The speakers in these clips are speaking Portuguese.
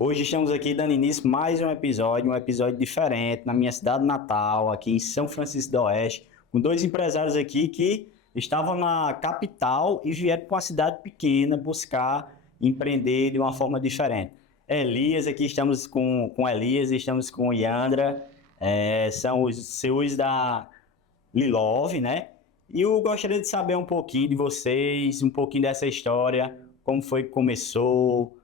Hoje estamos aqui dando início a mais um episódio diferente, na minha cidade natal, aqui em São Francisco do Oeste, com dois empresários aqui que estavam na capital e vieram para uma cidade pequena buscar empreender de uma forma diferente. Elias, aqui estamos com Elias, estamos com Yandra, são os CEOs da Lilove, né? E eu gostaria de saber um pouquinho de vocês, um pouquinho dessa história, como foi que começou,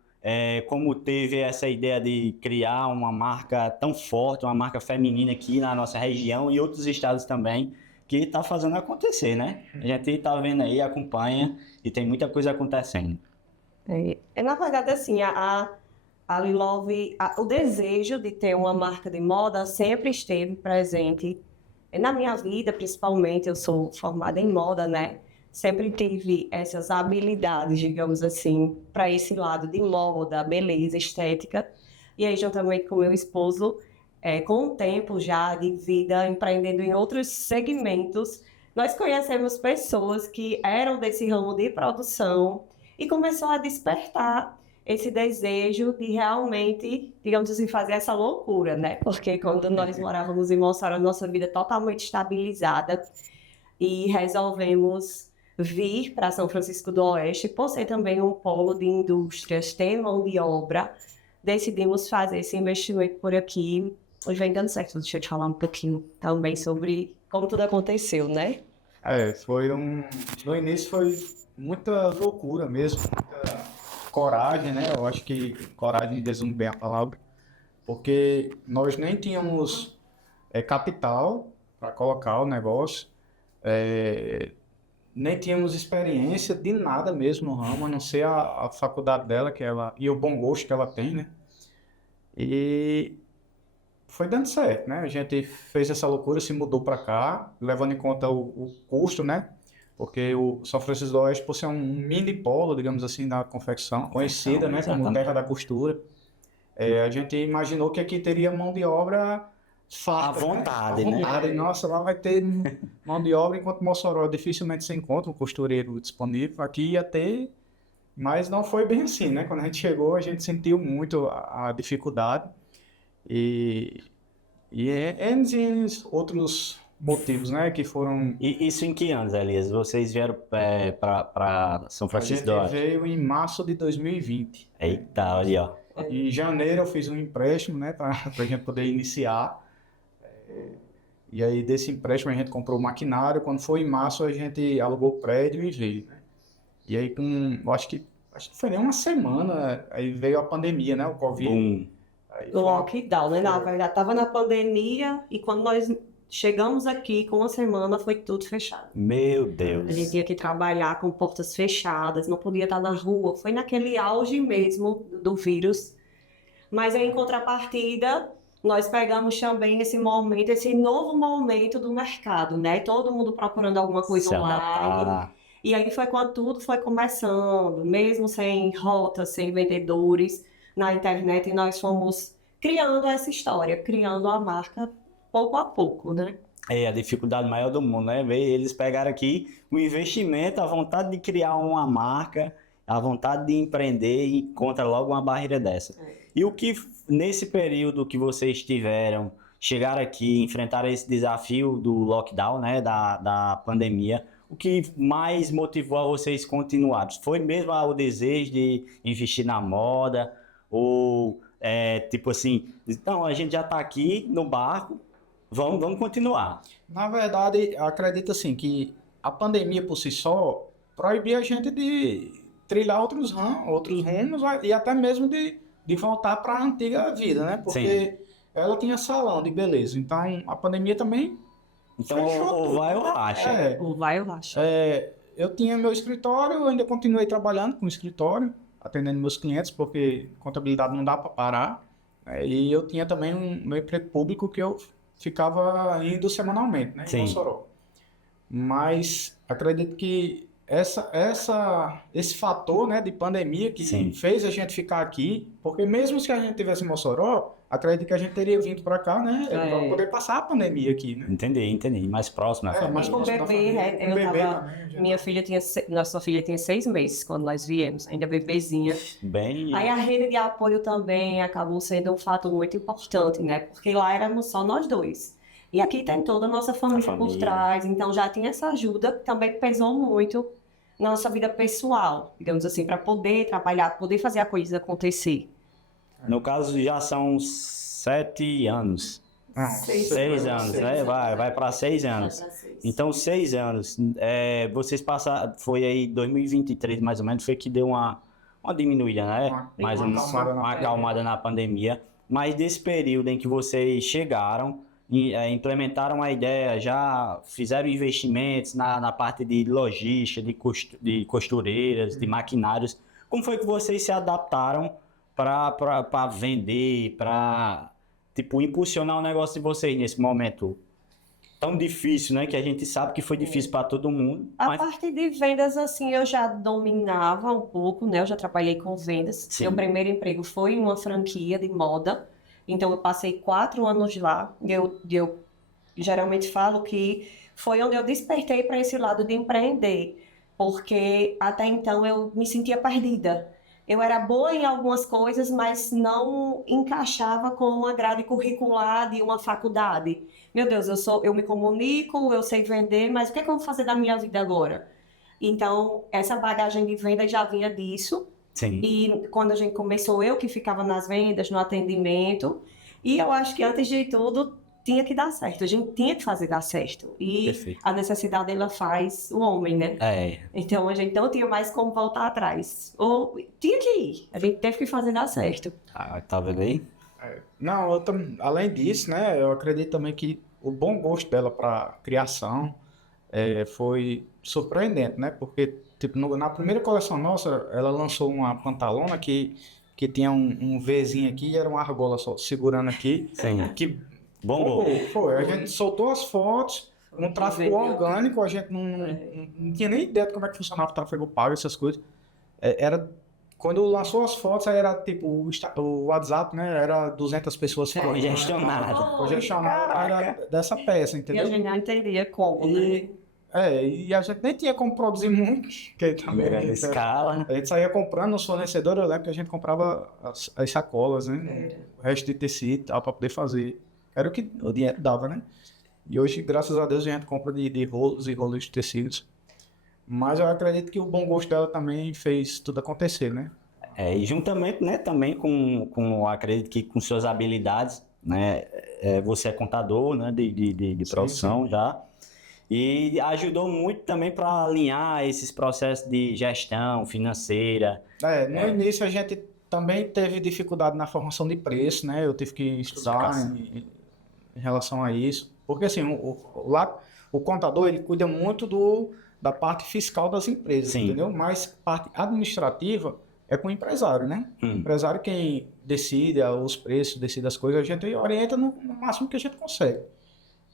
como teve essa ideia de criar uma marca tão forte, uma marca feminina aqui na nossa região e outros estados também, que está fazendo acontecer, né? A gente está vendo aí, acompanha e tem muita coisa acontecendo. Na verdade, assim, a Lilove, o desejo de ter uma marca de moda sempre esteve presente na minha vida, principalmente. Eu sou formada em moda, né? Sempre tive essas habilidades, digamos assim, para esse lado de moda, beleza, estética. E aí, juntamente com meu esposo, com o tempo já de vida empreendendo em outros segmentos, nós conhecemos pessoas que eram desse ramo de produção e começou a despertar esse desejo de realmente, digamos assim, fazer essa loucura, né? Porque quando nós morávamos em Mossoró, nossa vida totalmente estabilizada e resolvemos vir para São Francisco do Oeste, por ser também um polo de indústrias, ter mão de obra, decidimos fazer esse investimento por aqui e vem dando certo. Deixa eu te falar um pouquinho também sobre como tudo aconteceu, né? No início foi muita loucura mesmo, muita coragem, né? Eu acho que coragem resume bem a palavra, porque nós nem tínhamos capital para colocar o negócio, nem tínhamos experiência de nada mesmo no ramo, a não ser a faculdade dela, que ela, e o bom gosto que ela tem, né? E foi dando certo, né? A gente fez essa loucura, se mudou para cá, levando em conta o custo, né? Porque o São Francisco do Oeste, por ser um mini polo, digamos assim, da confecção, conhecida, né, como terra da costura, a gente imaginou que aqui teria mão de obra farta, À vontade, né? né? À vontade. Nossa, lá vai ter mão de obra, enquanto Mossoró dificilmente se encontra um costureiro disponível. Aqui ia ter, mas não foi bem assim, né? Quando a gente chegou, a gente sentiu muito a dificuldade e N outros motivos, né, que foram... E isso em que anos, Elias? Vocês vieram para São A Francisco gente do Oeste? veio em março de 2020. Eita, olha, ó. Em janeiro eu fiz um empréstimo, né, para a gente poder iniciar. E aí desse empréstimo a gente comprou maquinário. Quando foi em março a gente alugou o prédio e veio, né? E aí eu acho que foi nem uma semana, aí veio a pandemia, né, o Covid. Aí O lockdown, né? Na verdade, estava na pandemia e quando nós chegamos aqui, com uma semana, foi tudo fechado. Meu A gente Deus. tinha que trabalhar com portas fechadas, não podia estar na rua. Foi naquele auge mesmo do vírus. Mas em contrapartida, nós pegamos também esse momento, esse novo momento do mercado, né? Todo mundo procurando alguma coisa Se online. adaptar. E aí foi quando tudo foi começando, mesmo sem rota, sem vendedores na internet, e nós fomos criando essa história, criando a marca pouco a pouco, né? É a dificuldade maior do mundo, né? Ver eles pegaram aqui o investimento, a vontade de criar uma marca, a vontade de empreender e encontra logo uma barreira dessa. E o que nesse período que vocês tiveram, chegaram aqui, enfrentaram esse desafio do lockdown, né? Da pandemia, o que mais motivou a vocês continuarem? Foi mesmo o desejo de investir na moda? Ou tipo assim, então a gente já está aqui no barco, vamos continuar. Na verdade, acredito assim que a pandemia por si só proibia a gente de trilhar outros rumos e até mesmo de voltar para a antiga vida, né? Porque ela tinha salão de beleza. Então a pandemia também Então, fechou ou tudo. vai ou racha. Ou vai ou racha. Eu tinha meu escritório, eu ainda continuei trabalhando com o escritório, atendendo meus clientes, porque contabilidade não dá para parar. E eu tinha também meu emprego público que eu ficava indo semanalmente, né, em Sim. Mossoró. Mas acredito que esse fator, né, de pandemia que Sim. fez a gente ficar aqui, porque mesmo se a gente tivesse em Mossoró, acredito que a gente teria vindo para cá, né, para poder passar a pandemia aqui, né? Entendi. Mais próximo da família. mais Com o próximo da bebê, família. né? Com o bebê também, a Minha gente- filha nossa filha tinha 6 meses quando nós viemos, ainda bebezinha. Bem, Aí a rede de apoio também acabou sendo um fator muito importante, né? Porque lá éramos só nós dois. E aqui tem toda a nossa família por família. trás, então já tinha essa ajuda que também pesou muito na nossa vida pessoal, digamos assim, para poder trabalhar, poder fazer a coisa acontecer. no caso, já são 7 anos. Não, 6 anos, né? Vai para 6 anos. Então, 6 anos. Vocês passaram, foi aí 2023, mais ou menos, foi que deu uma diminuída, né? Uma acalmada na pandemia. Mas desse período em que vocês chegaram, implementaram a ideia, já fizeram investimentos na parte de logística, de costureiras, de maquinários. Como foi que vocês se adaptaram para vender, para tipo, impulsionar o negócio de vocês nesse momento tão difícil, né? Que a gente sabe que foi difícil para todo mundo. A Mas parte de vendas, assim, eu já dominava um pouco, né? Eu já trabalhei com vendas. Sim. Meu primeiro emprego foi em uma franquia de moda. Então, eu passei 4 anos lá. Eu geralmente falo que foi onde eu despertei para esse lado de empreender. Porque até então eu me sentia perdida. Eu era boa em algumas coisas, mas não encaixava com uma grade curricular de uma faculdade. Meu Deus, eu me comunico, eu sei vender, mas o que é que eu vou fazer da minha vida agora? Então, essa bagagem de venda já vinha disso. sim, E quando a gente começou, eu que ficava nas vendas, no atendimento. E eu acho que antes de tudo, tinha que dar certo. A gente tinha que fazer dar certo. E perfeito. a necessidade, ela faz o homem, né? Então, a gente não tinha mais como voltar atrás. Ou tinha que ir. A gente teve que fazer dar certo. Tá vendo aí? Não, além disso, né, eu acredito também que o bom gosto dela para criação foi surpreendente, né? Porque tipo, na primeira coleção nossa, ela lançou uma pantalona que tinha um Vzinho aqui e era uma argola só segurando aqui. Sim. Que Bombou. foi. A gente soltou as fotos, um tráfego orgânico, a gente não tinha nem ideia de como é que funcionava o tráfego pago, essas coisas. Quando lançou as fotos, aí era tipo, o WhatsApp, né? Era 200 pessoas Congestionado. Congestionado era dessa peça, E a entendeu? gente não entendia como, né? E a gente nem tinha como produzir muito, que também Grande escala. a gente saía comprando nos fornecedores, eu lembro que a gente comprava as sacolas, né? O resto de tecido e tal, para poder fazer. Era o que o dinheiro dava, né? E hoje, graças a Deus, a gente compra de rolos e rolos de tecidos. Mas eu acredito que o bom gosto dela também fez tudo acontecer, né? E juntamente, né, também acredito que com suas habilidades, né, você é contador, né, de profissão já, e ajudou muito também para alinhar esses processos de gestão financeira. No início a gente também teve dificuldade na formação de preço, né? Eu tive que estudar em relação a isso, porque assim, o contador, ele cuida muito da parte fiscal das empresas, Sim. entendeu? Mas parte administrativa é com o empresário, né? O empresário quem decide os preços, decide as coisas, a gente orienta no máximo que a gente consegue.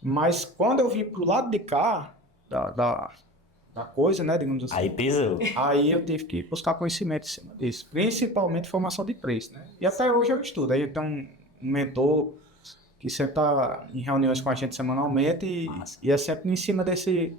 Mas quando eu vim pro lado de cá, da coisa, né, digamos assim, Aí pesou. aí eu tive que buscar conhecimento em cima disso, principalmente formação de preço, né? E até hoje eu estudo. Aí eu tenho um mentor que sempre está em reuniões com a gente semanalmente e é sempre em cima desse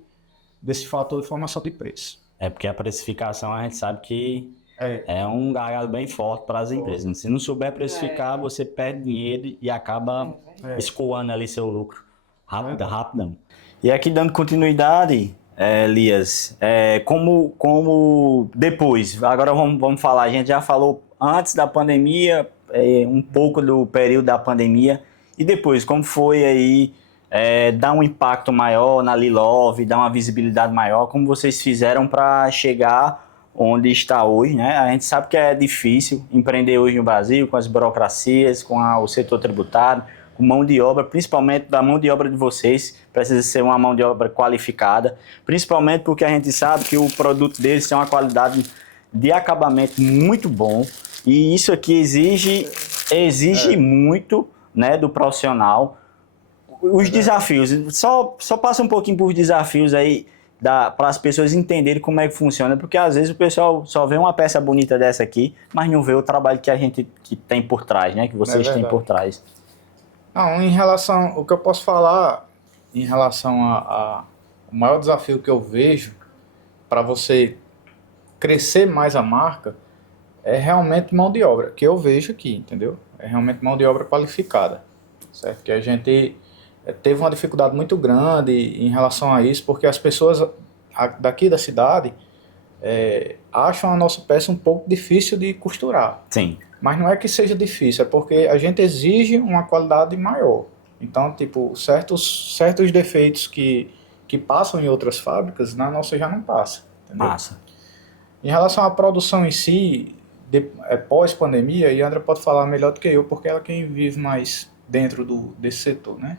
fator de formação de preço. Porque a precificação a gente sabe que é um gargalo bem forte para as empresas. Se não souber precificar, você perde dinheiro e acaba escoando ali seu lucro. Rapidão. E aqui dando continuidade, Elias, como depois, agora vamos falar, a gente já falou antes da pandemia, um pouco do período da pandemia, e depois, como foi aí dar um impacto maior na Lilove, dar uma visibilidade maior, como vocês fizeram para chegar onde está hoje, né? A gente sabe que é difícil empreender hoje no Brasil, com as burocracias, com o setor tributário, com mão de obra, principalmente da mão de obra de vocês, precisa ser uma mão de obra qualificada, principalmente porque a gente sabe que o produto deles tem uma qualidade de acabamento muito bom, e isso aqui exige muito, né, do profissional. Os desafios, só passa um pouquinho por desafios aí para as pessoas entenderem como é que funciona, porque às vezes o pessoal só vê uma peça bonita dessa aqui, mas não vê o trabalho que a gente que tem por trás, né? Que vocês têm por trás. Não, em relação, o que eu posso falar em relação o maior desafio que eu vejo para você crescer mais a marca é realmente mão de obra, que eu vejo aqui, entendeu? É realmente mão de obra qualificada, certo? Que a gente teve uma dificuldade muito grande em relação a isso, porque as pessoas daqui da cidade acham a nossa peça um pouco difícil de costurar. Sim. Mas não é que seja difícil, é porque a gente exige uma qualidade maior. Então, tipo, certos defeitos que passam em outras fábricas, na nossa já não passa. Entendeu? Massa. Em relação à produção em si, pós-pandemia, e a Andra pode falar melhor do que eu, porque ela é quem vive mais dentro desse setor, né?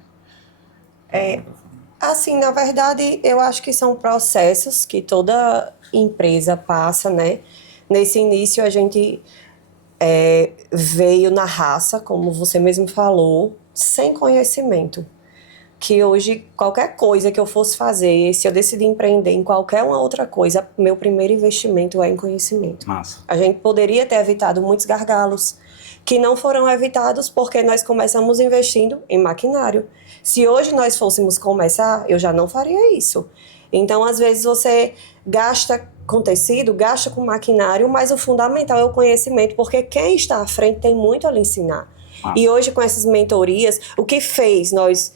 Assim, na verdade, eu acho que são processos que toda empresa passa, né? Nesse início, a gente veio na raça, como você mesmo falou, sem conhecimento. Que hoje, qualquer coisa que eu fosse fazer, se eu decidir empreender em qualquer uma outra coisa, meu primeiro investimento é em conhecimento. Massa. A gente poderia ter evitado muitos gargalos, que não foram evitados porque nós começamos investindo em maquinário. Se hoje nós fôssemos começar, eu já não faria isso. Então, às vezes, você gasta com tecido, gasta com maquinário, mas o fundamental é o conhecimento, porque quem está à frente tem muito a lhe ensinar. E hoje, com essas mentorias, o que fez nós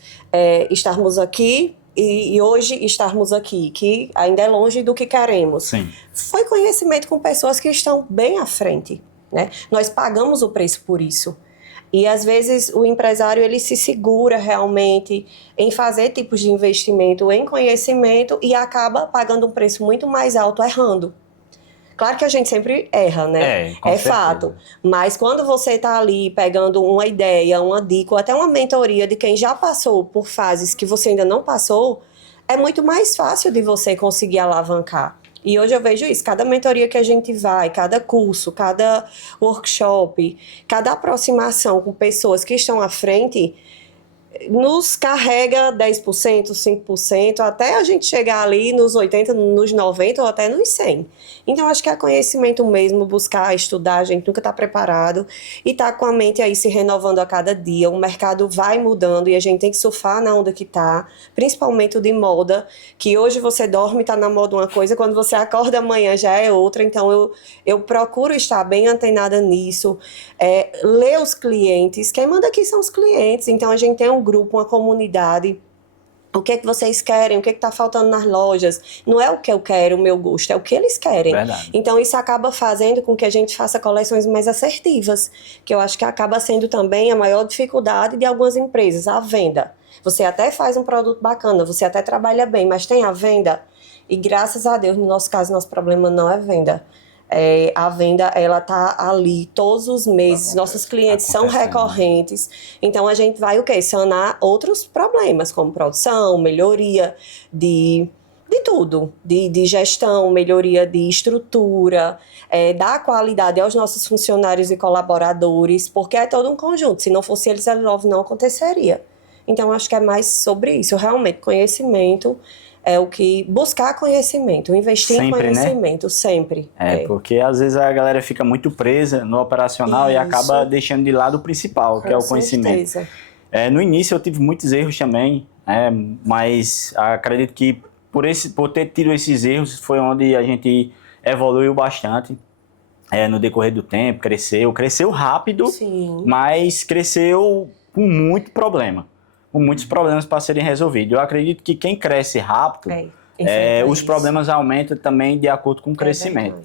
estarmos aqui e hoje estarmos aqui, que ainda é longe do que queremos, Sim. foi conhecimento com pessoas que estão bem à frente, né? Nós pagamos o preço por isso. E, às vezes, o empresário ele se segura realmente em fazer tipos de investimento em conhecimento e acaba pagando um preço muito mais alto errando. Claro que a gente sempre erra, né? É fato. Mas quando você está ali pegando uma ideia, uma dica, ou até uma mentoria de quem já passou por fases que você ainda não passou, é muito mais fácil de você conseguir alavancar. E hoje eu vejo isso, cada mentoria que a gente vai, cada curso, cada workshop, cada aproximação com pessoas que estão à frente, nos carrega 10%, 5%, até a gente chegar ali nos 80%, nos 90% ou até nos 100%. Então, acho que é conhecimento mesmo, buscar, estudar, a gente nunca está preparado e está com a mente aí se renovando a cada dia. O mercado vai mudando e a gente tem que surfar na onda que está, principalmente o de moda, que hoje você dorme e está na moda uma coisa, quando você acorda amanhã já é outra. Então, eu procuro estar bem antenada nisso, ler os clientes. Quem manda aqui são os clientes, então a gente tem um grupo, uma comunidade. O que é que vocês querem? O que é que está faltando nas lojas? Não é o que eu quero, o meu gosto, é o que eles querem. Verdade. Então, isso acaba fazendo com que a gente faça coleções mais assertivas, que eu acho que acaba sendo também a maior dificuldade de algumas empresas, a venda. Você até faz um produto bacana, você até trabalha bem, mas tem a venda? E graças a Deus, no nosso caso, nosso problema não é venda. A venda, ela tá ali todos os meses, nossos clientes são recorrentes, então a gente vai o quê? Sanar outros problemas, como produção, melhoria de tudo, de gestão, melhoria de estrutura, dar qualidade aos nossos funcionários e colaboradores, porque é todo um conjunto, se não fosse eles, a Love não aconteceria. Então, acho que é mais sobre isso, realmente, conhecimento. É o que buscar conhecimento, investir sempre, em conhecimento, né? Sempre. Porque às vezes a galera fica muito presa no operacional e acaba deixando de lado o principal, que é o conhecimento. No início eu tive muitos erros também, mas acredito que por ter tido esses erros foi onde a gente evoluiu bastante no decorrer do tempo, cresceu rápido, sim, mas cresceu com muito problema. Com muitos problemas para serem resolvidos. Eu acredito que quem cresce rápido, os problemas aumentam também de acordo com o crescimento.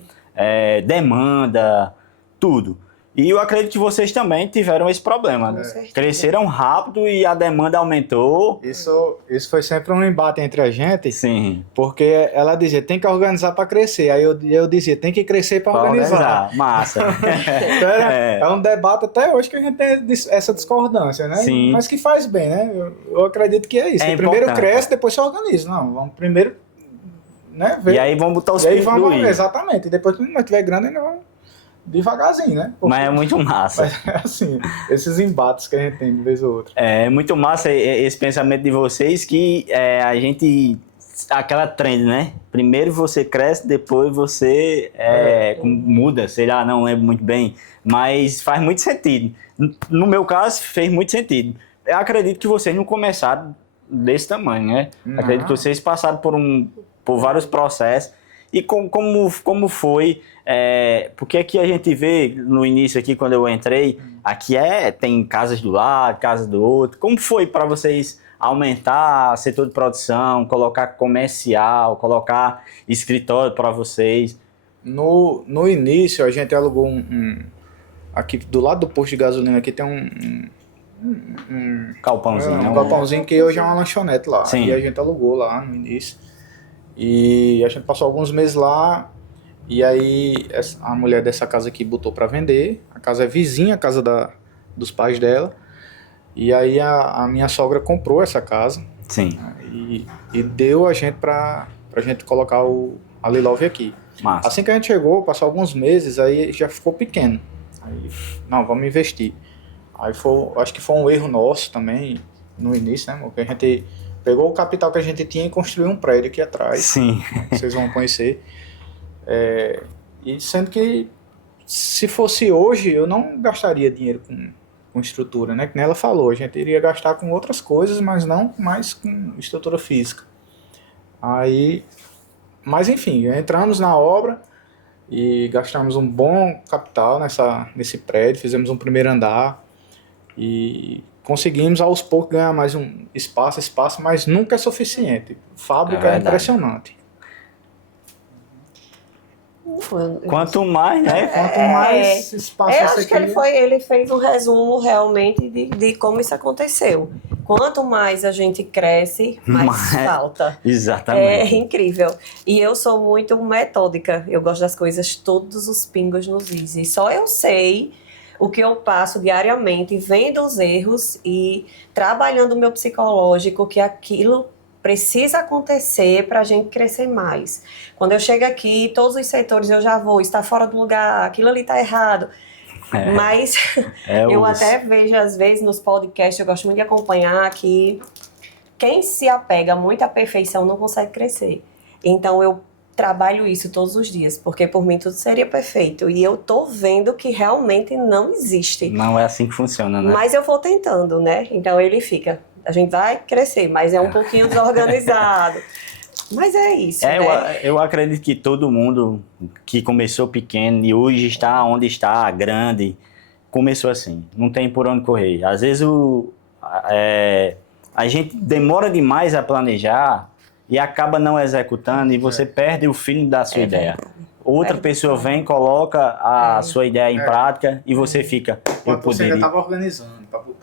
Demanda, tudo. E eu acredito que vocês também tiveram esse problema. Cresceram rápido e a demanda aumentou. Isso foi sempre um embate entre a gente. Sim. Porque ela dizia, tem que organizar para crescer. Aí eu dizia, tem que crescer para organizar. Massa. Então, é um debate até hoje que a gente tem essa discordância, né? Sim. Mas que faz bem, né? Eu acredito que é isso. Primeiro cresce, depois se organiza. Não, vamos primeiro, né, ver. E aí vamos botar os pés do ir. Exatamente. E depois que nós tiver grande, ainda vamos devagarzinho, né? Porque, mas é muito massa. Assim, esses embates que a gente tem de vez ou outra. É muito massa esse pensamento de vocês que a gente aquela trend, né? Primeiro você cresce, depois você muda, sei lá, não lembro muito bem, mas faz muito sentido. No meu caso, fez muito sentido. Eu acredito que vocês não começaram desse tamanho, né? Não. Acredito que vocês passaram por vários processos. E como foi, porque aqui a gente vê no início aqui, quando eu entrei, aqui tem casas do lado, casas do outro. Como foi para vocês aumentar setor de produção, colocar comercial, colocar escritório para vocês? No início, a gente alugou aqui do lado do posto de gasolina, aqui tem um Galpãozinho, né? um galpãozinho que hoje é uma lanchonete lá. Sim. E a gente alugou lá no início. E a gente passou alguns meses lá. E aí a mulher dessa casa aqui botou para vender. A casa é vizinha à casa dos pais dela. E aí a minha sogra comprou essa casa. Sim. E deu a gente pra gente colocar a Lilove aqui. Massa. Assim que a gente chegou, passou alguns meses, aí já ficou pequeno. Aí, não, vamos investir. Aí acho que foi um erro nosso também, no início, né, amor? Que a gente pegou o capital que a gente tinha e construiu um prédio aqui atrás. Sim. Vocês vão conhecer. E sendo que, se fosse hoje, eu não gastaria dinheiro com estrutura, né? Que nem ela falou, a gente iria gastar com outras coisas, mas não mais com estrutura física. Mas enfim, entramos na obra e gastamos um bom capital nesse prédio, fizemos um primeiro andar e conseguimos aos poucos ganhar mais um espaço, mas nunca é suficiente. Fábrica é impressionante. Quanto mais, né? Quanto mais espaço Eu você acho que ele fez um resumo realmente de como isso aconteceu. Quanto mais a gente cresce, mais falta. Exatamente. É incrível. E eu sou muito metódica. Eu gosto das coisas todos os pingos nos is. E só eu sei o que eu passo diariamente, vendo os erros e trabalhando o meu psicológico, que aquilo precisa acontecer para a gente crescer mais. Quando eu chego aqui, todos os setores eu já vou, está fora do lugar, aquilo ali está errado. Mas eu até vejo, às vezes, nos podcasts, eu gosto muito de acompanhar que quem se apega muito à perfeição não consegue crescer. Então, eu trabalho isso todos os dias, porque por mim tudo seria perfeito. E eu tô vendo que realmente não existe. Não é assim que funciona, né? Mas eu vou tentando, né? Então, ele fica... A gente vai crescer, mas é um pouquinho desorganizado. Mas é isso, né? Eu acredito que todo mundo que começou pequeno e hoje está onde está, grande, começou assim. Não tem por onde correr. Às vezes a gente demora demais a planejar e acaba não executando e você perde o feeling da sua ideia. Outra pessoa vem, coloca a sua ideia em prática e você fica... Você ainda estava organizando para botar.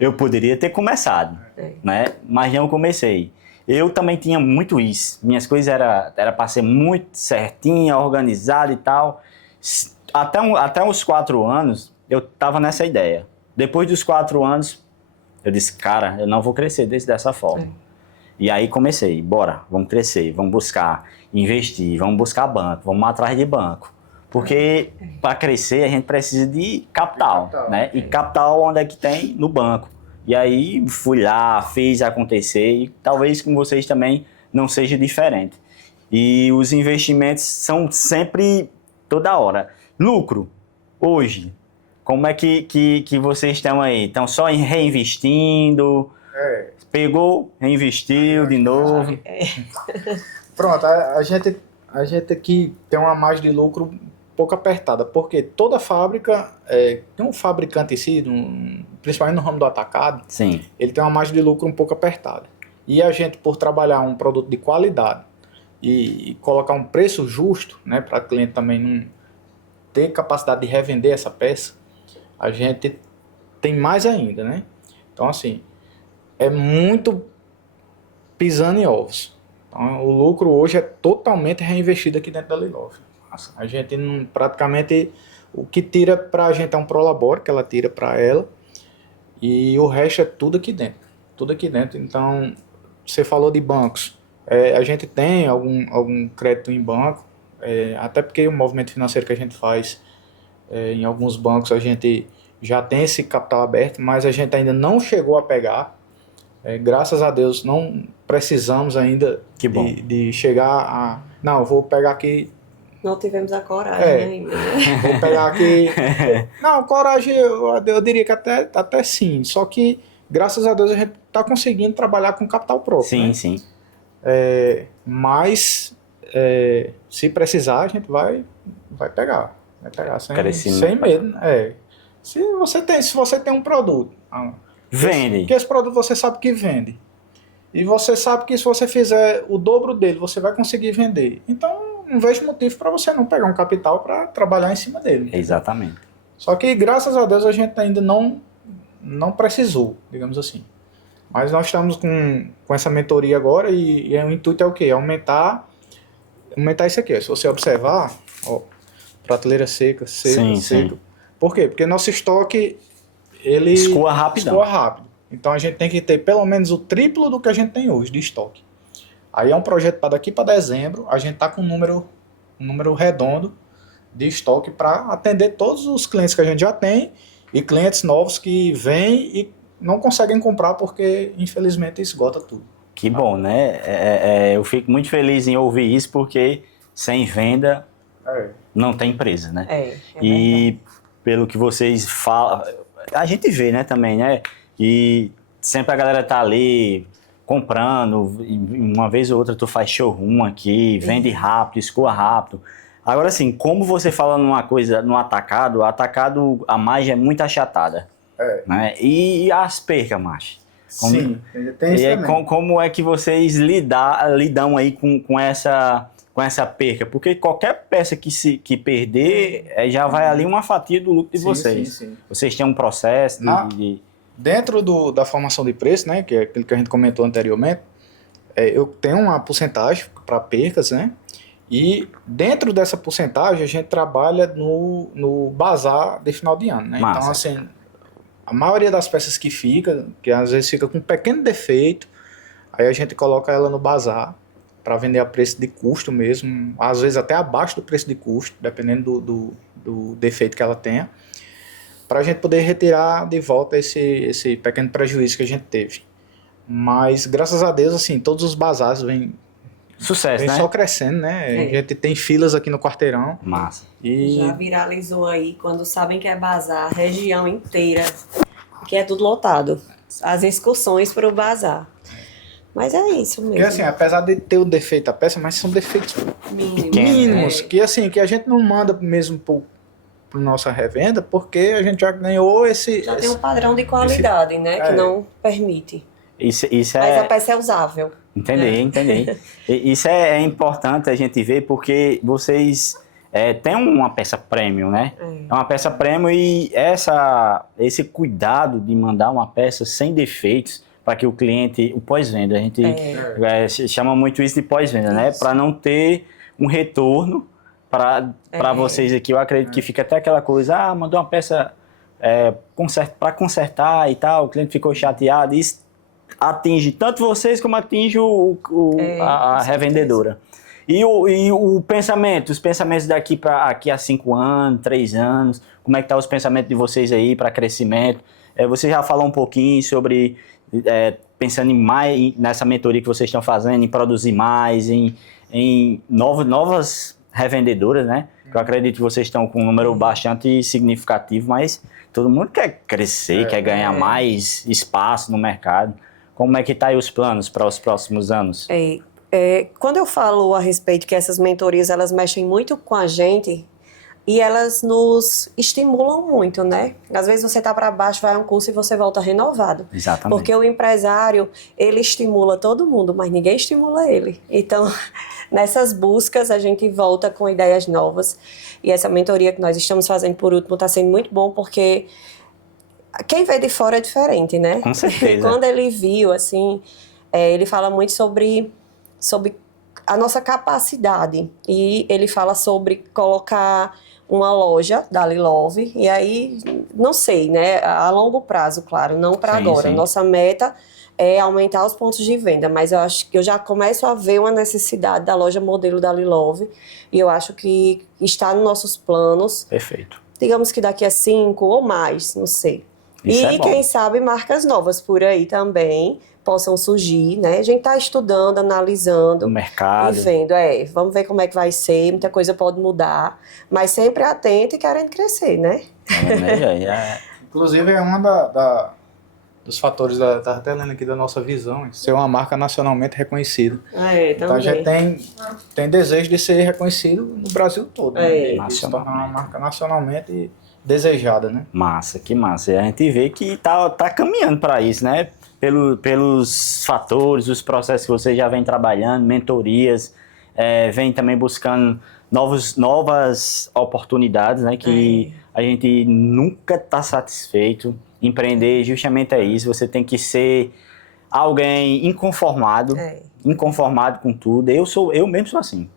Eu poderia ter começado, né? Mas não comecei. Eu também tinha muito isso. Minhas coisas era para ser muito certinha, organizada e tal. Até uns 4 anos, eu tava nessa ideia. Depois dos 4 anos, eu disse, cara, eu não vou crescer dessa forma. E aí comecei, bora, vamos crescer, vamos buscar investir, vamos buscar banco, vamos atrás de banco. Porque para crescer a gente precisa de capital, né? E capital onde é que tem? No banco. E aí fui lá, fiz acontecer e talvez com vocês também não seja diferente. E os investimentos são sempre toda hora. Lucro, hoje, como é que vocês estão aí? Estão só reinvestindo? Pegou, reinvestiu de novo? Pronto, a gente aqui tem uma margem de lucro um pouco apertada, porque toda fábrica, tem um fabricante em si, principalmente no ramo do atacado, Sim. Ele tem uma margem de lucro um pouco apertada. E a gente, por trabalhar um produto de qualidade e colocar um preço justo, né, para o cliente também não ter capacidade de revender essa peça, a gente tem mais ainda, né? Então, assim, é muito pisando em ovos. Então, o lucro hoje é totalmente reinvestido aqui dentro da Lilove. A gente praticamente, o que tira para a gente é um Prolabore, que ela tira para ela, e o resto é tudo aqui dentro. Tudo aqui dentro. Então, você falou de bancos. A gente tem algum crédito em banco, até porque o movimento financeiro que a gente faz em alguns bancos, a gente já tem esse capital aberto, mas a gente ainda não chegou a pegar. Graças a Deus não precisamos ainda Que bom. de chegar a... Não, eu vou pegar aqui... Não tivemos a coragem É. ainda. Vou pegar aqui... Não, coragem eu diria que até sim. Só que, graças a Deus, a gente está conseguindo trabalhar com capital próprio. Sim, né? sim. Mas, se precisar, a gente vai pegar. Vai pegar sem medo. Se você tem um produto... Vende. Porque esse produto você sabe que vende. E você sabe que se você fizer o dobro dele, você vai conseguir vender. Então, não vejo motivo para você não pegar um capital para trabalhar em cima dele. Exatamente. Só que, graças a Deus, a gente ainda não precisou, digamos assim. Mas nós estamos com essa mentoria agora e o intuito é o quê? Aumentar isso aqui. Se você observar, ó, prateleira seca. Sim. Por quê? Porque nosso estoque, ele Escoa rapidão. rápido. Então a gente tem que ter pelo menos o triplo do que a gente tem hoje de estoque. Aí é um projeto para daqui para dezembro, a gente tá com um número redondo de estoque para atender todos os clientes que a gente já tem e clientes novos que vêm e não conseguem comprar porque infelizmente esgota tudo. Que bom, né? Eu fico muito feliz em ouvir isso porque sem venda não tem empresa, né? E pelo que vocês falam, a gente vê, né, também, né? E sempre a galera tá ali comprando, uma vez ou outra tu faz showroom aqui, vende rápido, escoa rápido. Agora, assim, como você fala numa coisa, no atacado, a margem é muito achatada. Né? E as percas, macho? Sim, tem isso também. Como é que vocês lidam aí com essa perca? Porque qualquer peça que perder, já vai ali uma fatia do lucro de vocês. Sim. Vocês têm um processo Dentro da formação de preço, né, que é aquilo que a gente comentou anteriormente, eu tenho uma porcentagem para percas, né? E dentro dessa porcentagem a gente trabalha no bazar de final de ano, né? Massa. Então, assim, a maioria das peças que às vezes fica com um pequeno defeito, aí a gente coloca ela no bazar para vender a preço de custo mesmo, às vezes até abaixo do preço de custo, dependendo do defeito que ela tenha, para a gente poder retirar de volta esse pequeno prejuízo que a gente teve. Mas, graças a Deus, assim, todos os bazares vêm sucesso, né? só crescendo, né? A gente tem filas aqui no quarteirão. Massa. Já viralizou aí, quando sabem que é bazar, a região inteira, que é tudo lotado. As excursões para o bazar. Mas é isso mesmo. Porque, assim, apesar de ter o defeito da peça, mas são defeitos mínimos, que, assim, que a gente não manda mesmo para nossa revenda, porque a gente já ganhou Já tem um padrão de qualidade, né? Que não permite. Isso Mas a peça é usável. Entendi. Isso é importante a gente ver, porque vocês têm uma peça premium, né? É uma peça premium e esse cuidado de mandar uma peça sem defeitos para que o cliente, o pós-venda, a gente chama muito isso de pós-venda, né? Para não ter um retorno para vocês aqui. Eu acredito que fica até aquela coisa, mandou uma peça para consertar e tal, o cliente ficou chateado, isso atinge tanto vocês como atinge a revendedora. E os pensamentos daqui a 5 anos, 3 anos, como é que tá os pensamentos de vocês aí para crescimento? Você já falou um pouquinho sobre pensando nessa mentoria que vocês estão fazendo, em produzir mais, em novas revendedoras, né? Eu acredito que vocês estão com um número bastante significativo, mas todo mundo quer crescer, quer ganhar mais espaço no mercado. Como é que tá aí os planos para os próximos anos? Quando eu falo a respeito que essas mentorias, elas mexem muito com a gente e elas nos estimulam muito, né? Às vezes você tá para baixo, vai a um curso e você volta renovado. Exatamente. Porque o empresário, ele estimula todo mundo, mas ninguém estimula ele. Então, nessas buscas, a gente volta com ideias novas. E essa mentoria que nós estamos fazendo por último está sendo muito bom, porque quem vê de fora é diferente, né? Com certeza. Quando ele viu, assim, ele fala muito sobre a nossa capacidade. E ele fala sobre colocar uma loja da Lilove. E aí, não sei, né? A longo prazo, claro, não para agora. Sim. Nossa meta é aumentar os pontos de venda, mas eu acho que eu já começo a ver uma necessidade da loja modelo da Lilove. E eu acho que está nos nossos planos. Perfeito. Digamos que daqui a 5 ou mais, não sei. Isso é E bom. quem sabe marcas novas por aí também possam surgir, né? A gente está estudando, No analisando e mercado. vendo, vamos ver como é que vai ser, muita coisa pode mudar, mas sempre atento e querendo crescer, né? Inclusive, é dos fatores da Artelena aqui da nossa visão, é ser uma marca nacionalmente reconhecida. Então a gente tem desejo de ser reconhecido no Brasil todo, né? De se tornar uma marca nacionalmente desejada, né? Massa, que massa. E a gente vê que tá caminhando para isso, né? Pelos fatores, os processos que você já vem trabalhando, mentorias, vem também buscando novas oportunidades, né? Que a gente nunca está satisfeito. Empreender justamente é isso. Você tem que ser alguém inconformado com tudo. Eu mesmo sou assim.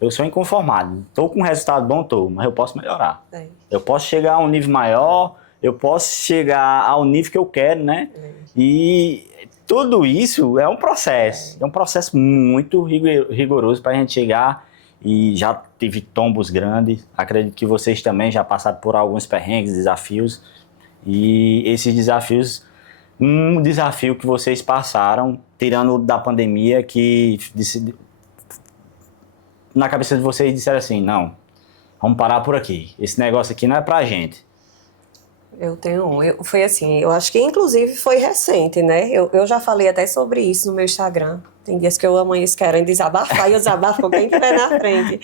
Eu sou inconformado. Estou com um resultado bom, mas eu posso melhorar. Eu posso chegar a um nível maior, eu posso chegar ao nível que eu quero, né? E tudo isso é um processo muito rigoroso para a gente chegar. E já tive tombos grandes. Acredito que vocês também já passaram por alguns perrengues, desafios. E esses desafios, um desafio que vocês passaram, tirando da pandemia, que na cabeça de vocês disseram assim, não, vamos parar por aqui. Esse negócio aqui não é pra gente. Eu tenho foi assim, eu acho que inclusive foi recente, né? Eu já falei até sobre isso no meu Instagram. Tem dias que eu amanheço querendo desabafar e eu desabafo bem que vai na frente.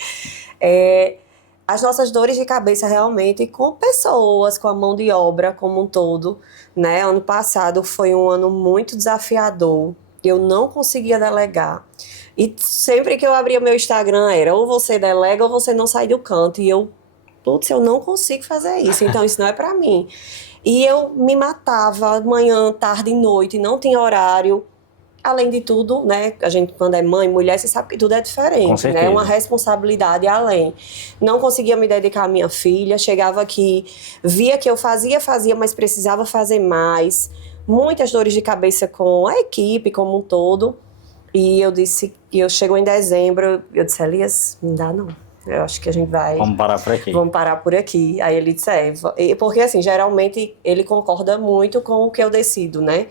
As nossas dores de cabeça realmente com pessoas, com a mão de obra como um todo, né? Ano passado foi um ano muito desafiador. Eu não conseguia delegar. E sempre que eu abria meu Instagram era ou você delega ou você não sai do canto. E eu não consigo fazer isso, então isso não é pra mim. E eu me matava manhã, tarde e noite, não tinha horário. Além de tudo, né, a gente quando é mãe, mulher, você sabe que tudo é diferente, né? Uma responsabilidade além. Não conseguia me dedicar à minha filha, chegava aqui, via que eu fazia, mas precisava fazer mais. Muitas dores de cabeça com a equipe como um todo. E eu chego em dezembro, eu disse, Elias, não dá não. Eu acho que a gente vai... Vamos parar por aqui. Vamos parar por aqui. Aí ele disse, porque assim, geralmente ele concorda muito com o que eu decido, né?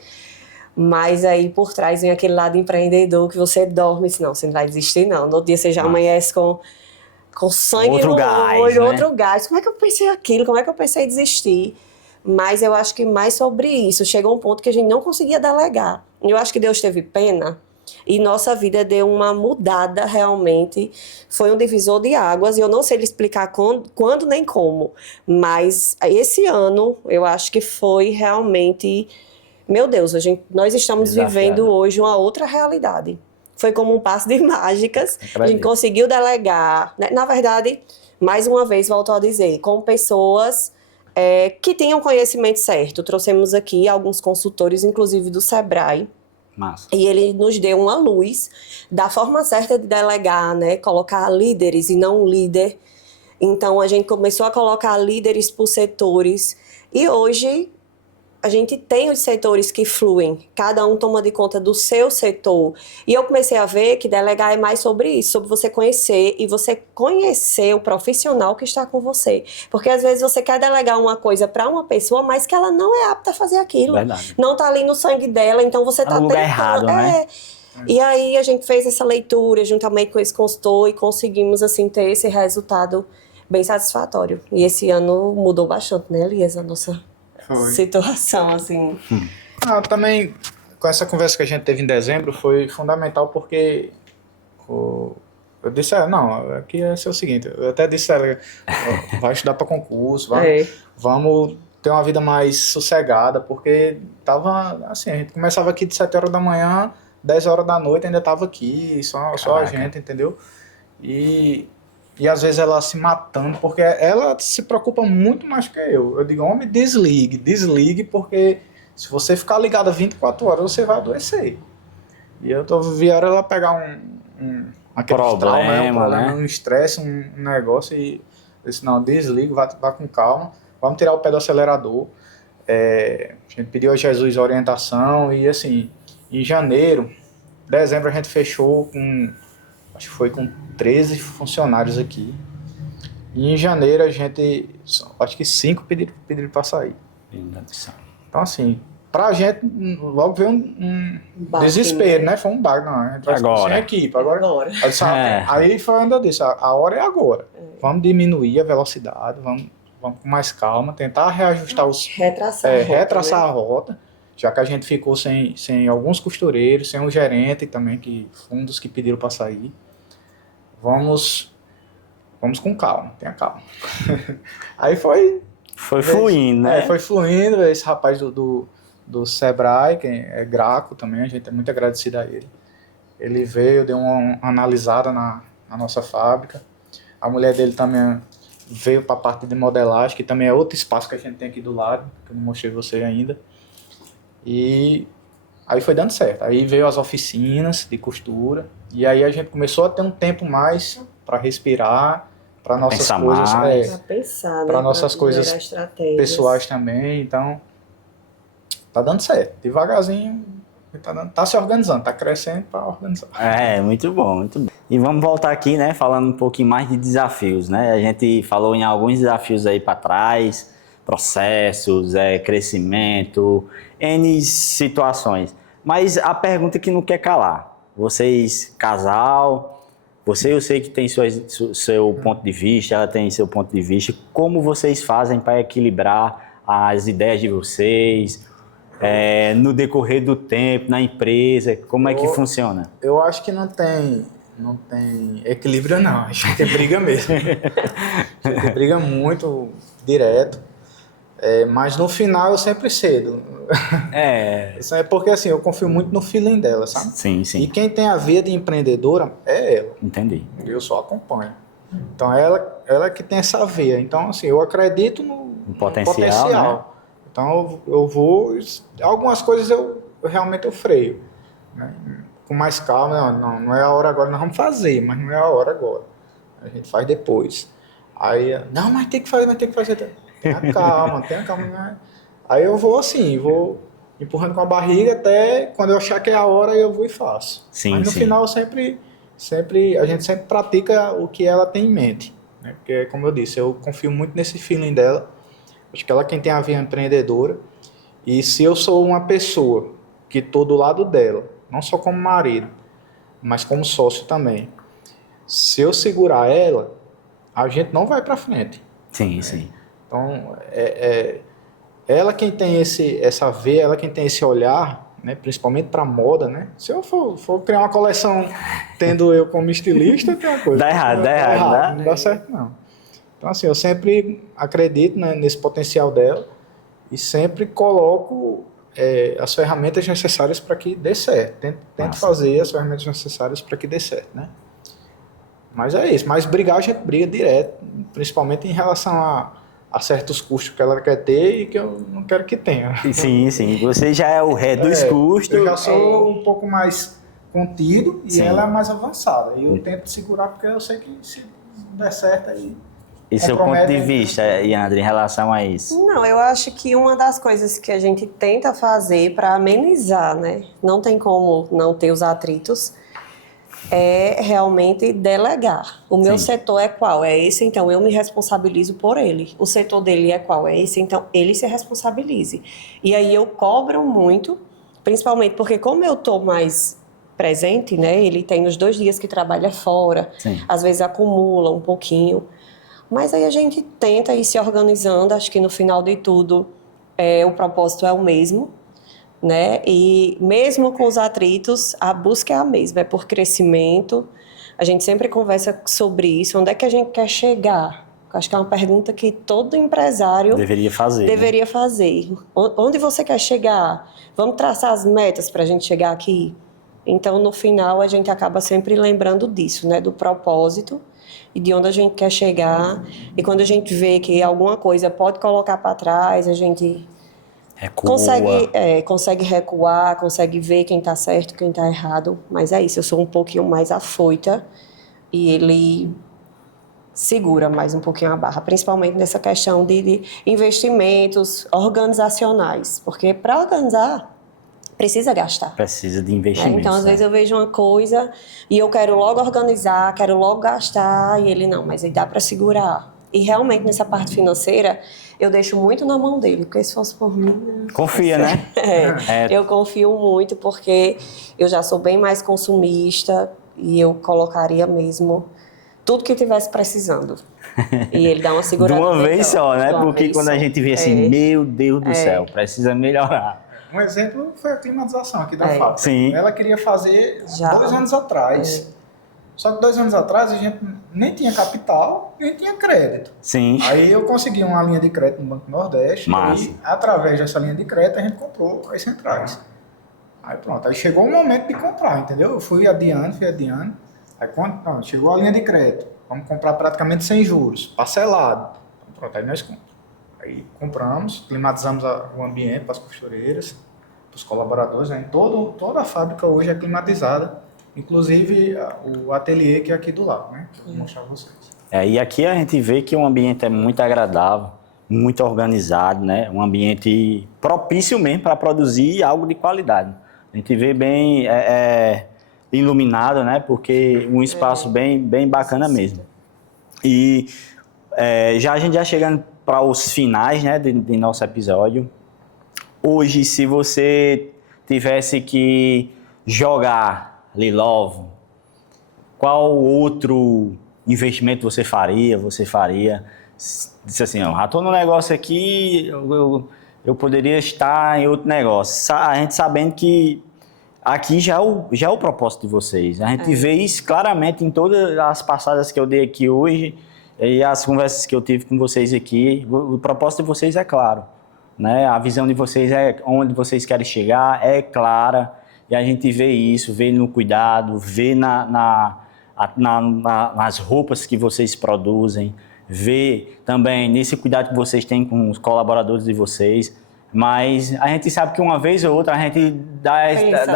Mas aí por trás vem aquele lado empreendedor que você dorme, não, você não vai desistir não. No outro dia você já amanhece com sangue no olho, né? Outro gás. Como é que eu pensei aquilo? Como é que eu pensei em desistir? Mas eu acho que mais sobre isso. Chegou um ponto que a gente não conseguia delegar. Eu acho que Deus teve pena e nossa vida deu uma mudada realmente. Foi um divisor de águas e eu não sei lhe explicar quando nem como. Mas esse ano eu acho que foi realmente... Meu Deus, nós estamos vivendo hoje uma outra realidade. Foi como um passe de mágicas. A gente conseguiu delegar. Né? Na verdade, mais uma vez, volto a dizer, com pessoas que tinham conhecimento certo. Trouxemos aqui alguns consultores, inclusive do Sebrae. Massa. E ele nos deu uma luz da forma certa de delegar, né? Colocar líderes e não um líder. Então, a gente começou a colocar líderes por setores. E hoje... a gente tem os setores que fluem, cada um toma de conta do seu setor. E eu comecei a ver que delegar é mais sobre isso, sobre você conhecer e você conhecer o profissional que está com você. Porque às vezes você quer delegar uma coisa para uma pessoa, mas que ela não é apta a fazer aquilo. Verdade. Não está ali no sangue dela, então você está no lugar errado, né? E aí a gente fez essa leitura juntamente com esse consultor e conseguimos assim ter esse resultado bem satisfatório. E esse ano mudou bastante, né, Elias, a nossa situação, assim. Também, com essa conversa que a gente teve em dezembro, foi fundamental porque eu disse, não, aqui é o seguinte, eu até disse a ela, vai estudar para concurso, vamos ter uma vida mais sossegada, porque tava, assim, a gente começava aqui de 7 horas da manhã, 10 horas da noite ainda tava aqui, só a gente, entendeu? E às vezes ela se matando, porque ela se preocupa muito mais que eu. Eu digo, homem, desligue, porque se você ficar ligada 24 horas, você vai adoecer. E eu vieram ela pegar aquele problema, né? Um estresse, um negócio, e eu disse, não, desligue, vá com calma, vamos tirar o pé do acelerador. A gente pediu a Jesus orientação, e assim, em dezembro a gente fechou acho que foi com 13 funcionários aqui. E em janeiro a gente, acho que 5 pediram para sair. Então, assim, pra gente, logo veio um Baque, desespero, né? Foi um baque, não. A gente vai Agora. sem equipe. Agora. É. Aí foi onde eu disse, a hora é agora. Vamos diminuir a velocidade, vamos com mais calma, tentar reajustar retraçar a rota, já que a gente ficou sem alguns costureiros, sem o gerente também, que foi um dos que pediram para sair. Vamos com calma, tenha calma. Aí foi fluindo, né? foi fluindo, esse rapaz do Sebrae, que é Graco também, a gente é muito agradecido a ele. Ele veio, deu uma analisada na nossa fábrica. A mulher dele também veio para a parte de modelagem, que também é outro espaço que a gente tem aqui do lado, que eu não mostrei você ainda. E aí foi dando certo. Aí veio as oficinas de costura, e aí a gente começou a ter um tempo mais para respirar, para nossas Pensar coisas, mais. Pra pensar, né? para nossas coisas estratégias pessoais também. Então, tá dando certo. Devagarzinho, tá se organizando, tá crescendo para organizar. Muito bom, muito bom. E vamos voltar aqui, né, falando um pouquinho mais de desafios, né? A gente falou em alguns desafios aí para trás, processos, crescimento, N situações. Mas a pergunta que não quer calar, vocês, casal, eu sei que tem seu ponto de vista, ela tem seu ponto de vista, como vocês fazem para equilibrar as ideias de vocês, no decorrer do tempo, na empresa, como é que funciona? Eu acho que não tem equilíbrio, não. A gente briga mesmo. A gente briga muito, direto. Mas no final eu sempre cedo. Isso é porque assim, eu confio muito no feeling dela, sabe? Sim, sim. E quem tem a veia de empreendedora é ela. Entendi. Eu só acompanho. Então ela que tem essa veia. Então assim, eu acredito no potencial. Né? Então eu vou... Algumas coisas eu realmente freio. Né? Com mais calma, não é a hora agora, nós vamos fazer, mas não é a hora agora. A gente faz depois. Aí, não, mas tem que fazer. Tenha calma. Né? Aí eu vou assim, vou empurrando com a barriga até quando eu achar que é a hora eu vou e faço. Sim, mas no final a gente sempre pratica o que ela tem em mente. Né? Porque, como eu disse, eu confio muito nesse feeling dela. Acho que ela é quem tem a veia empreendedora. E se eu sou uma pessoa que estou do lado dela, não só como marido, mas como sócio também, se eu segurar ela, a gente não vai para frente. Sim, sim. Então, ela quem tem essa veia, ela quem tem esse olhar, né, principalmente para moda, né? Se eu for criar uma coleção tendo eu como estilista, tem uma coisa. Dá errado. Não dá certo, não. Então, assim, eu sempre acredito, né, nesse potencial dela e sempre coloco as ferramentas necessárias para que dê certo. Tento fazer as ferramentas necessárias para que dê certo, né? Mas é isso. Mas brigar, a gente briga direto, principalmente em relação a certos custos que ela quer ter e que eu não quero que tenha. Sim. Você já é o rei dos custos. Eu já sou um pouco mais contido e Sim. ela é mais avançada. E eu tento segurar porque eu sei que se der certo aí... E seu ponto de vista, Yandra, em relação a isso? Não, eu acho que uma das coisas que a gente tenta fazer para amenizar, né? Não tem como não ter os atritos, é realmente delegar. O meu setor é qual? É esse, então eu me responsabilizo por ele. O setor dele é qual? É esse, então ele se responsabilize. E aí eu cobro muito, principalmente porque como eu estou mais presente, né? Ele tem os 2 dias que trabalha fora, às vezes acumula um pouquinho. Mas aí a gente tenta ir se organizando, acho que no final de tudo o propósito é o mesmo, né? E mesmo com os atritos, a busca é a mesma, é por crescimento. A gente sempre conversa sobre isso, onde é que a gente quer chegar? Acho que é uma pergunta que todo empresário deveria fazer. Onde você quer chegar? Vamos traçar as metas para a gente chegar aqui? Então, no final, a gente acaba sempre lembrando disso, né? Do propósito e de onde a gente quer chegar. E quando a gente vê que alguma coisa pode colocar para trás, a gente consegue recuar, consegue ver quem está certo, quem está errado. Mas é isso, eu sou um pouquinho mais afoita e ele segura mais um pouquinho a barra, principalmente nessa questão de investimentos organizacionais. Porque para organizar, precisa gastar. Precisa de investimento. Então, às vezes eu vejo uma coisa e eu quero logo organizar, quero logo gastar, e ele não, mas aí dá para segurar. E realmente nessa parte financeira eu deixo muito na mão dele, porque se fosse por mim... Né? Confia, né? Eu confio muito, porque eu já sou bem mais consumista e eu colocaria mesmo tudo que tivesse precisando. E ele dá uma segurada. De uma melhor, vez só, né? de uma Porque vez quando só. a gente vê assim, meu Deus do céu, precisa melhorar. Um exemplo foi a climatização aqui da É. fábrica. Sim. Ela queria fazer Já. 2 anos atrás. Só que 2 anos atrás a gente nem tinha capital, nem tinha crédito. Sim. Aí eu consegui uma linha de crédito no Banco Nordeste. Massa. E através dessa linha de crédito a gente comprou as centrais. Aí pronto, aí chegou o momento de comprar, entendeu? Eu fui adiando. Aí quando chegou a linha de crédito, vamos comprar praticamente sem juros, parcelado. Então, pronto, aí nós compramos. Aí compramos, climatizamos o ambiente para as costureiras, para os colaboradores, né? Toda a fábrica hoje é climatizada, inclusive o ateliê que é aqui do lado, né? Vou mostrar para vocês. E aqui a gente vê que o ambiente é muito agradável, muito organizado, né? Um ambiente propício mesmo para produzir algo de qualidade. A gente vê bem iluminado, né? Porque um espaço bem bacana mesmo. E a gente já chegando para os finais, né, de nosso episódio. Hoje, se você tivesse que jogar Lilovo, qual outro investimento você faria? Disse assim, já estou no negócio aqui, eu poderia estar em outro negócio. A gente sabendo que aqui já é o propósito de vocês. A gente vê isso claramente em todas as passadas que eu dei aqui hoje e as conversas que eu tive com vocês aqui. O propósito de vocês é claro, né? A visão de vocês é onde vocês querem chegar, é clara. E a gente vê isso, vê no cuidado, vê nas roupas que vocês produzem, vê também nesse cuidado que vocês têm com os colaboradores de vocês. Mas a gente sabe que uma vez ou outra a gente dá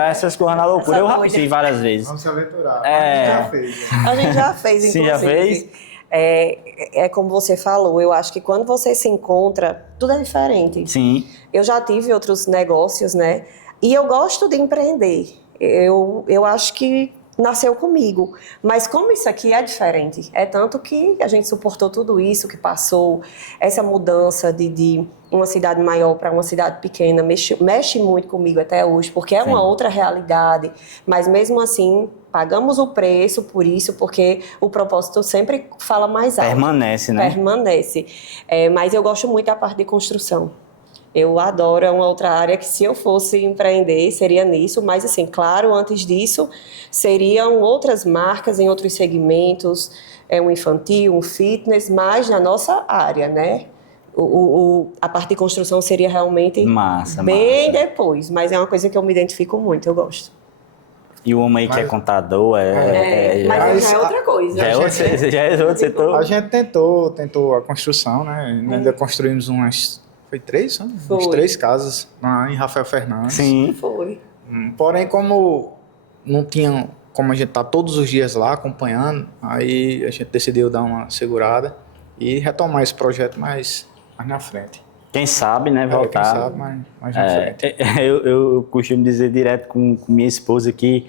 essas coisas na loucura. Eu já pensei várias vezes. Vamos se aventurar. A gente já fez. A gente já fez, inclusive. Sim, já fez? É como você falou, eu acho que quando você se encontra, tudo é diferente. Sim. Eu já tive outros negócios, né? E eu gosto de empreender. Eu acho que nasceu comigo. Mas como isso aqui é diferente, é tanto que a gente suportou tudo isso que passou, essa mudança de uma cidade maior para uma cidade pequena, mexe muito comigo até hoje, porque é uma outra realidade. Mas mesmo assim, pagamos o preço por isso, porque o propósito sempre fala mais alto. Permanece, né? Permanece. Mas eu gosto muito da parte de construção. Eu adoro, é uma outra área que se eu fosse empreender, seria nisso. Mas, assim, claro, antes disso, seriam outras marcas em outros segmentos, um infantil, um fitness, mas na nossa área, né? A parte de construção seria realmente bem depois. Mas é uma coisa que eu me identifico muito, eu gosto. E o homem aí que é contador mas já é outra coisa. Já é outro setor. A gente tentou a construção, né? Ainda construímos umas... Foi 3, né? Foi. Umas 3 casas em Rafael Fernandes. Sim. Foi. Porém, como não tinha como a gente tá todos os dias lá acompanhando, aí a gente decidiu dar uma segurada e retomar esse projeto mais na frente. Quem sabe, né, voltar. Quem sabe, mais na frente. Eu costumo dizer direto com minha esposa que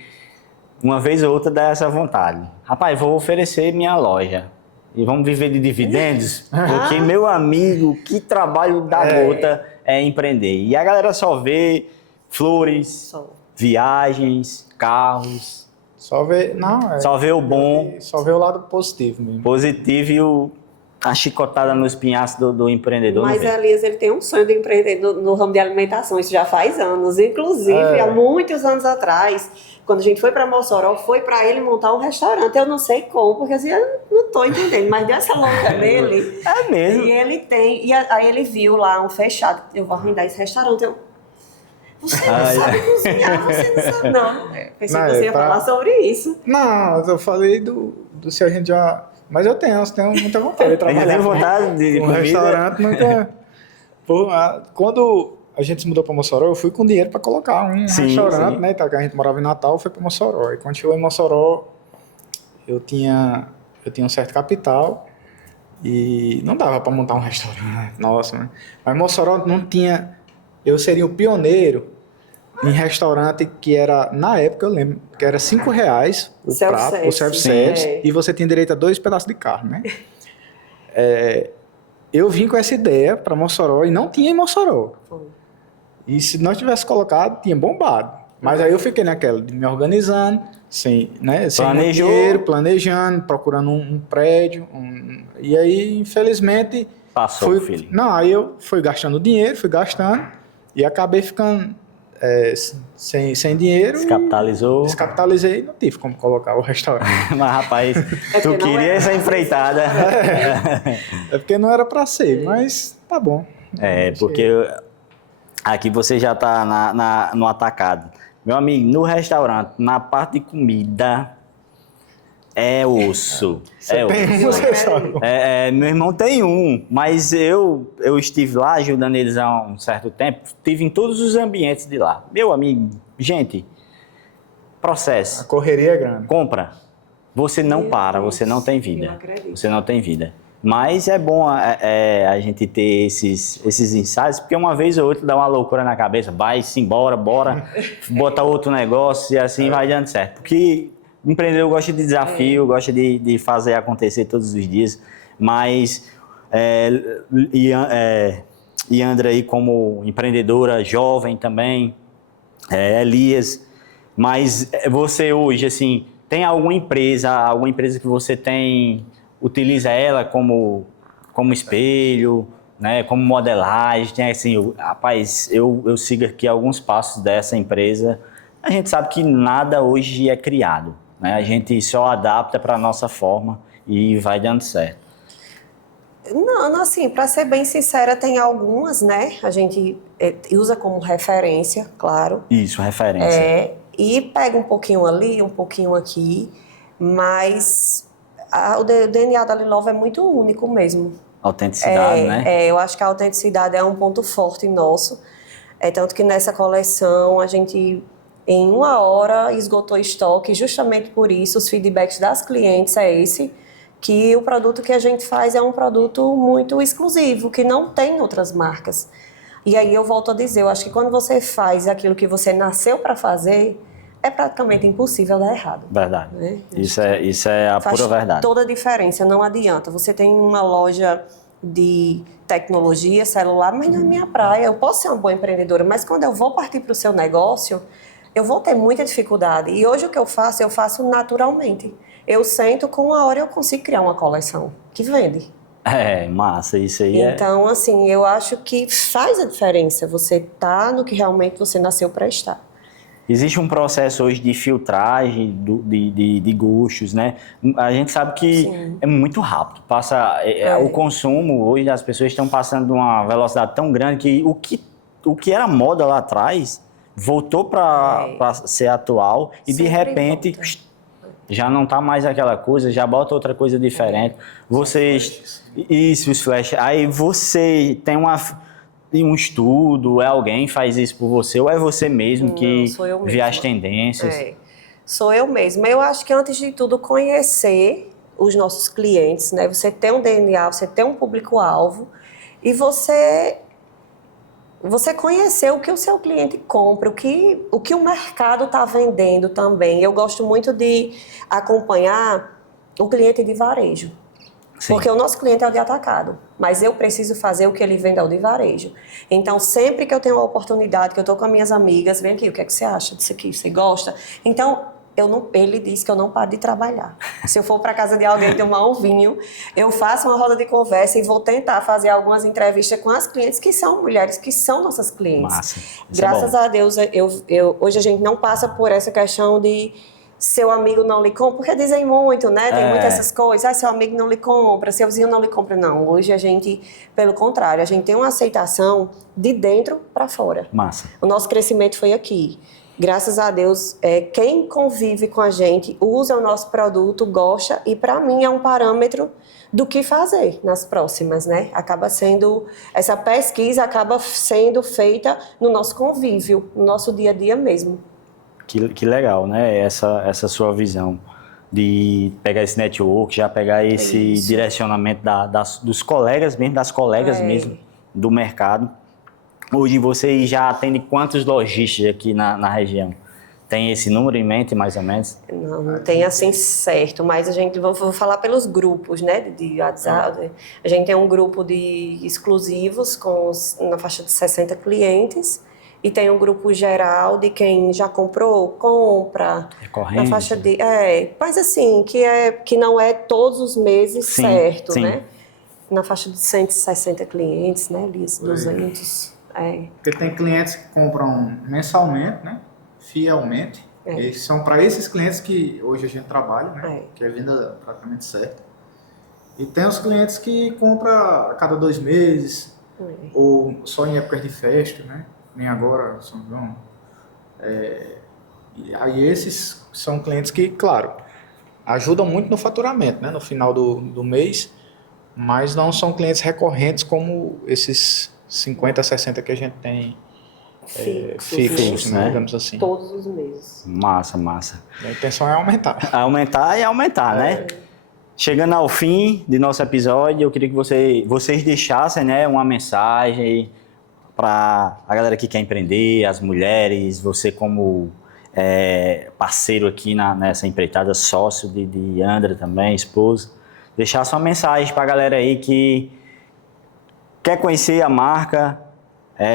uma vez ou outra dá essa vontade. Rapaz, vou oferecer minha loja. E vamos viver de dividendos? Porque, meu amigo, que trabalho da gota é empreender. E a galera só vê flores, viagens, carros. Só vê o bom. Só vê o lado positivo mesmo. Positivo e a chicotada no espinhaço do empreendedor. Mas Elias, ele tem um sonho de empreender no ramo de alimentação, isso já faz anos. Inclusive, há muitos anos atrás, quando a gente foi para Mossoró, foi para ele montar um restaurante. Eu não sei como, porque assim, eu não estou entendendo, mas dessa louca dele... É mesmo. E ele tem... E aí ele viu lá um fechado. Eu vou arrendar esse restaurante. Você não sabe cozinhar, você não sabe... Não, pensei que você ia falar sobre isso. Não, eu falei do se a gente já... Mas eu tenho muita vontade de trabalhar. Tem vontade de comida? Restaurante nunca... Quando a gente se mudou para Mossoró, eu fui com dinheiro para colocar um restaurante, né? A gente morava em Natal, foi para Mossoró. E quando chegou em Mossoró, eu tinha um certo capital e não dava para montar um restaurante. Nossa, né? Mas Mossoró não tinha... Eu seria o pioneiro em restaurante que era, na época eu lembro, que era R$5 o prato, o self-service, e você tinha direito a 2 pedaços de carne, né? eu vim com essa ideia para Mossoró e não tinha em Mossoró. Foi. E se nós tivesse colocado, tinha bombado. Mas aí eu fiquei naquela de me organizando, sem muito dinheiro, planejando, procurando um prédio. E aí, infelizmente... Passou, filho. Não, aí eu fui gastando dinheiro, fui gastando e acabei ficando sem dinheiro. Descapitalizei e não tive como colocar o restaurante. Mas, rapaz, tu queria essa empreitada. É porque não era para ser, mas tá bom. Porque aqui você já tá no atacado. Meu amigo, no restaurante, na parte de comida, é osso. Você sabe. Meu irmão tem um, mas eu estive lá ajudando eles há um certo tempo, estive em todos os ambientes de lá. Meu amigo, gente, processo. A correria é grande. Compra. Você não para, você não tem vida. Você não tem vida. Mas é bom a gente ter esses insights, porque uma vez ou outra dá uma loucura na cabeça, vai-se embora, bora, bota outro negócio e assim vai dando certo. Porque o empreendedor gosta de desafio, gosta de fazer acontecer todos os dias, mas Yandra aí como empreendedora jovem também, Elias, mas você hoje, assim, tem alguma empresa que você utiliza ela como espelho, né, como modelagem, tem assim, rapaz, eu sigo aqui alguns passos dessa empresa, a gente sabe que nada hoje é criado, né, a gente só adapta para a nossa forma e vai dando certo. Não, assim, para ser bem sincera, tem algumas, né, a gente usa como referência, claro. Isso, referência. E pega um pouquinho ali, um pouquinho aqui, mas o DNA da Lilove é muito único mesmo. Autenticidade, né? Eu acho que a autenticidade é um ponto forte nosso. Tanto que nessa coleção a gente, em 1 hora, esgotou estoque. Justamente por isso, os feedbacks das clientes que o produto que a gente faz é um produto muito exclusivo, que não tem outras marcas. E aí eu volto a dizer, eu acho que quando você faz aquilo que você nasceu para fazer, é praticamente impossível dar errado. Verdade. Né? Isso é a pura verdade. Faz toda a diferença, não adianta. Você tem uma loja de tecnologia, celular, mas não é minha praia. Eu posso ser uma boa empreendedora, mas quando eu vou partir para o seu negócio, eu vou ter muita dificuldade. E hoje o que eu faço naturalmente. Eu sento, com 1 hora eu consigo criar uma coleção que vende. Massa, isso aí Então, assim, eu acho que faz a diferença. Você tá no que realmente você nasceu para estar. Existe um processo hoje de filtragem de gostos, né? A gente sabe que é muito rápido. O consumo hoje, as pessoas estão passando de uma velocidade tão grande que o que era moda lá atrás voltou para ser atual e de repente já não tá mais aquela coisa, já bota outra coisa diferente. Isso, os flash. Aí você tem um estudo, alguém faz isso por você, ou é você mesmo que vê as tendências? Sou eu mesma. Eu acho que antes de tudo conhecer os nossos clientes, né? Você tem um DNA, você tem um público-alvo e você conhecer o que o seu cliente compra, o que o mercado está vendendo também. Eu gosto muito de acompanhar o cliente de varejo. Sim. Porque o nosso cliente é o de atacado, mas eu preciso fazer o que ele vende ao de varejo. Então, sempre que eu tenho uma oportunidade, que eu estou com as minhas amigas, vem aqui, o que é que você acha disso aqui? Você gosta? Então, ele disse que eu não paro de trabalhar. Se eu for para casa de alguém tomar um vinho, eu faço uma roda de conversa e vou tentar fazer algumas entrevistas com as clientes que são mulheres, que são nossas clientes. Massa. Graças a Deus, hoje a gente não passa por essa questão de seu amigo não lhe compra, porque dizem muito, né? Tem muitas essas coisas. Seu amigo não lhe compra, seu vizinho não lhe compra. Não, hoje a gente, pelo contrário, a gente tem uma aceitação de dentro para fora. Massa. O nosso crescimento foi aqui. Graças a Deus, quem convive com a gente, usa o nosso produto, gosta, e para mim é um parâmetro do que fazer nas próximas, né? Essa pesquisa acaba sendo feita no nosso convívio, no nosso dia a dia mesmo. Que legal, né? Essa sua visão de pegar esse network, já pegar esse direcionamento dos colegas mesmo, das colegas mesmo do mercado. Hoje você já atende quantos lojistas aqui na região? Tem esse número em mente, mais ou menos? Não tem assim certo, mas a gente vou falar pelos grupos, né, de WhatsApp. A gente tem um grupo de exclusivos na faixa de 60 clientes e tem um grupo geral de quem já comprou, compra, Recorrente. na faixa de mas assim, que não é todos os meses Sim, certo, sim. né? Na faixa de 160 clientes, né, Liz? 200. Porque tem clientes que compram mensalmente, né? Fielmente. E são para esses clientes que hoje a gente trabalha, né? Que é a venda praticamente certa. E tem os clientes que compram a cada 2 meses, ou só em épocas de festa, né? Nem agora, São João. E aí esses são clientes que, claro, ajudam muito no faturamento, né? No final do mês, mas não são clientes recorrentes como esses 50, 60 que a gente tem fixos, né? Digamos assim. Todos os meses. Massa. A intenção é aumentar. Aumentar e aumentar, né? Chegando ao fim de nosso episódio, eu queria que vocês deixassem, né, uma mensagem para a galera que quer empreender, as mulheres, você como parceiro aqui nessa empreitada, sócio de André também, esposo. Deixar sua mensagem para a galera aí que quer conhecer a marca,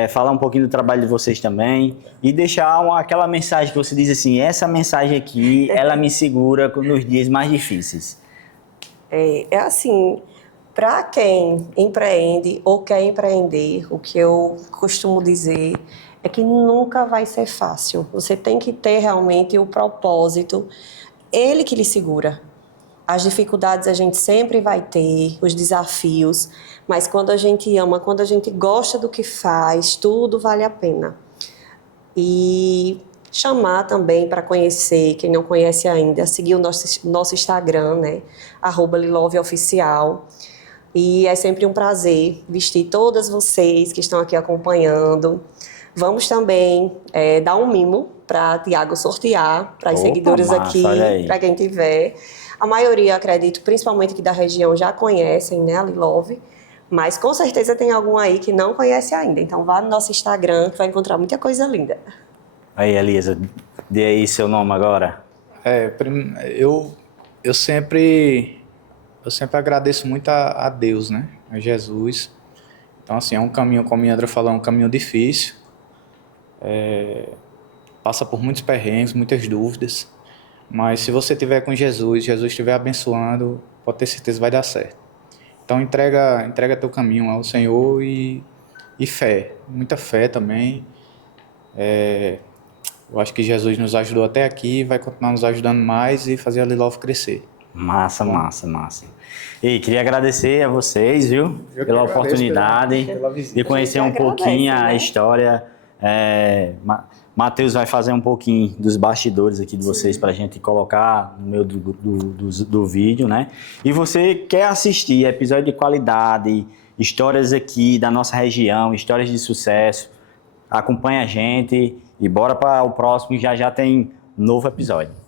falar um pouquinho do trabalho de vocês também e deixar aquela mensagem que você diz assim, essa mensagem aqui, ela me segura nos dias mais difíceis. É assim, para quem empreende ou quer empreender, o que eu costumo dizer é que nunca vai ser fácil. Você tem que ter realmente o propósito, ele que lhe segura. As dificuldades a gente sempre vai ter, os desafios, mas quando a gente ama, quando a gente gosta do que faz, tudo vale a pena. E chamar também para conhecer, quem não conhece ainda, seguir o nosso Instagram, né? @liloveoficial. E é sempre um prazer vestir todas vocês que estão aqui acompanhando. Vamos também dar um mimo para Tiago sortear, para os seguidores aqui, para quem tiver. A maioria, acredito, principalmente aqui da região, já conhecem, né, a Lilove, mas com certeza tem algum aí que não conhece ainda. Então vá no nosso Instagram que vai encontrar muita coisa linda. Aí, Elisa, dê aí seu nome agora. Eu sempre agradeço muito a Deus, né, a Jesus. Então, assim, é um caminho, como a André falou, é um caminho difícil. Passa por muitos perrengues, muitas dúvidas. Mas se você estiver com Jesus estiver abençoando, pode ter certeza que vai dar certo. Então entrega teu caminho ao Senhor e fé, muita fé também. Eu acho que Jesus nos ajudou até aqui e vai continuar nos ajudando mais e fazer a Lilove crescer. Massa. E queria agradecer a vocês, viu? Pela oportunidade de conhecer um pouquinho a história. Matheus vai fazer um pouquinho dos bastidores aqui de vocês para a gente colocar no meio do vídeo, né? E você quer assistir episódio de qualidade, histórias aqui da nossa região, histórias de sucesso, acompanha a gente e bora para o próximo, já tem novo episódio.